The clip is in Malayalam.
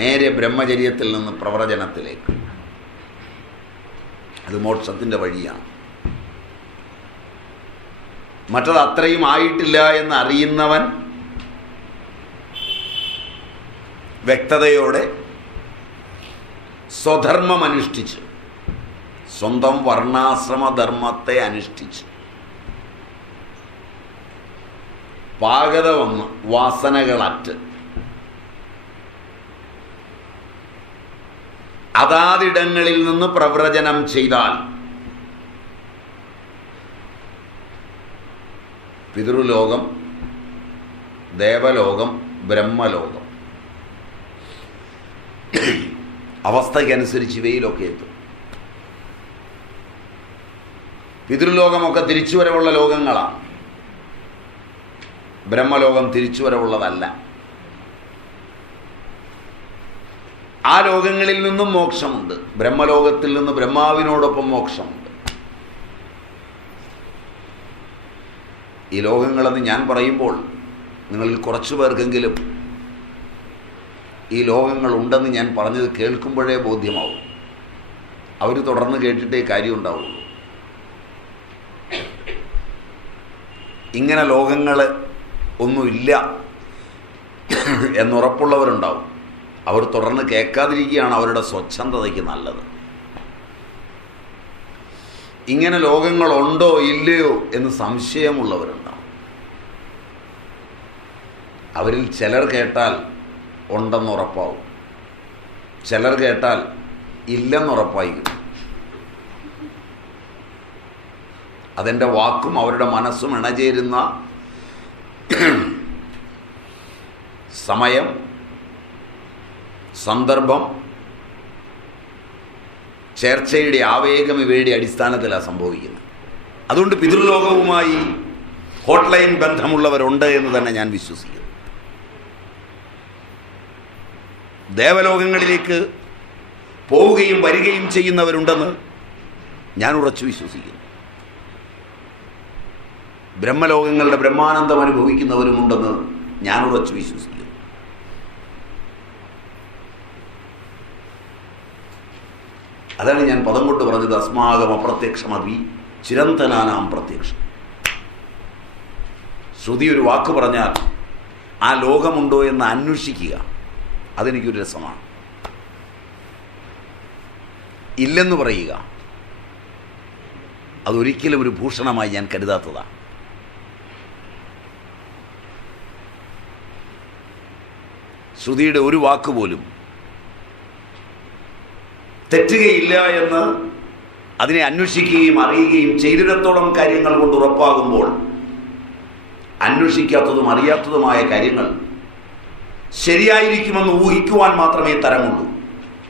നേരെ ബ്രഹ്മചര്യത്തിൽ നിന്ന് പ്രവചനത്തിലേക്ക്. അത് മോക്ഷത്തിന്റെ വഴിയാണ്. മറ്റത് അത്രയും ആയിട്ടില്ല എന്ന് അറിയുന്നവൻ വ്യക്തതയോടെ സ്വധർമ്മം അനുഷ്ഠിച്ച് സ്വന്തം വർണാശ്രമധർമ്മത്തെ അനുഷ്ഠിച്ച് പാകത വന്ന് വാസനകളറ്റ് അതാതിടങ്ങളിൽ നിന്ന് പ്രവ്രജനം ചെയ്താൽ പിതൃലോകം ദേവലോകം ബ്രഹ്മലോകം അവസ്ഥയ്ക്കനുസരിച്ച് ഇവയിലൊക്കെ എത്തും. പിതൃലോകമൊക്കെ തിരിച്ചുവരവുള്ള ലോകങ്ങളാണ്. ബ്രഹ്മലോകം തിരിച്ചുവരവുള്ളതല്ല. ആ ലോകങ്ങളിൽ നിന്നും മോക്ഷമുണ്ട്. ബ്രഹ്മലോകത്തിൽ നിന്ന് ബ്രഹ്മാവിനോടൊപ്പം മോക്ഷമുണ്ട്. ഈ ലോകങ്ങളെന്ന് ഞാൻ പറയുമ്പോൾ നിങ്ങളിൽ കുറച്ചു പേർക്കെങ്കിലും ഈ ലോകങ്ങളുണ്ടെന്ന് ഞാൻ പറഞ്ഞത് കേൾക്കുമ്പോഴേ ബോധ്യമാവും. അവർ തുടർന്ന് കേട്ടിട്ടേ കാര്യം ഉണ്ടാവുള്ളൂ ഇങ്ങനെ ലോകങ്ങൾ ഒന്നുമില്ല എന്നുറപ്പുള്ളവരുണ്ടാവും. അവർ തുടർന്ന് കേൾക്കാതിരിക്കുകയാണ് അവരുടെ സ്വച്ഛന്തതയ്ക്ക് നല്ലത്. ഇങ്ങനെ ലോകങ്ങളുണ്ടോ ഇല്ലയോ എന്ന് സംശയമുള്ളവരുണ്ടാവും. അവരിൽ ചിലർ കേട്ടാൽ ഉണ്ടെന്ന് ഉറപ്പാവും. ചിലർ കേട്ടാൽ ഇല്ലെന്നുറപ്പായി കിട്ടും. അതെന്റെ വാക്കും അവരുടെ മനസ്സും ഇണചേരുന്ന സമയം സന്ദർഭം ചേർച്ചയുടെ ആവേഗം ഇവയുടെ അടിസ്ഥാനത്തിലാണ് സംഭവിക്കുന്നത്. അതുകൊണ്ട് പിതൃലോകവുമായി ഹോട്ട്ലൈൻ ബന്ധമുള്ളവരുണ്ട് എന്ന് തന്നെ ഞാൻ വിശ്വസിക്കുന്നു. ദേവലോകങ്ങളിലേക്ക് പോവുകയും വരികയും ചെയ്യുന്നവരുണ്ടെന്ന് ഞാൻ ഉറച്ചു വിശ്വസിക്കുന്നു. ബ്രഹ്മലോകങ്ങളുടെ ബ്രഹ്മാനന്ദം അനുഭവിക്കുന്നവരുമുണ്ടെന്ന് ഞാൻ ഉറച്ചു വിശ്വസിക്കുന്നു. അതാണ് ഞാൻ പദം കൊണ്ട് പറഞ്ഞത് അസ്മാകം അപ്രത്യക്ഷമതി ചിരന്തനാനാം പ്രത്യക്ഷം. ശ്രുതി ഒരു വാക്ക് പറഞ്ഞാൽ ആ ലോകമുണ്ടോ എന്ന് അന്വേഷിക്കുക. അതെനിക്കൊരു രസമാണ്. ഇല്ലെന്ന് പറയുക. അതൊരിക്കലും ഒരു ഭൂഷണമായി ഞാൻ കരുതാത്തതാണ്. ശ്രുതിയുടെ ഒരു വാക്ക് പോലും തെറ്റുകയില്ല എന്ന് അതിനെ അന്വേഷിക്കുകയും അറിയുകയും ചെയ്തിടത്തോളം കാര്യങ്ങൾ കൊണ്ട് ഉറപ്പാകുമ്പോൾ അന്വേഷിക്കാത്തതും അറിയാത്തതുമായ കാര്യങ്ങൾ ശരിയായിരിക്കുമെന്ന് ഊഹിക്കുവാൻ മാത്രമേ തരമുള്ളൂ.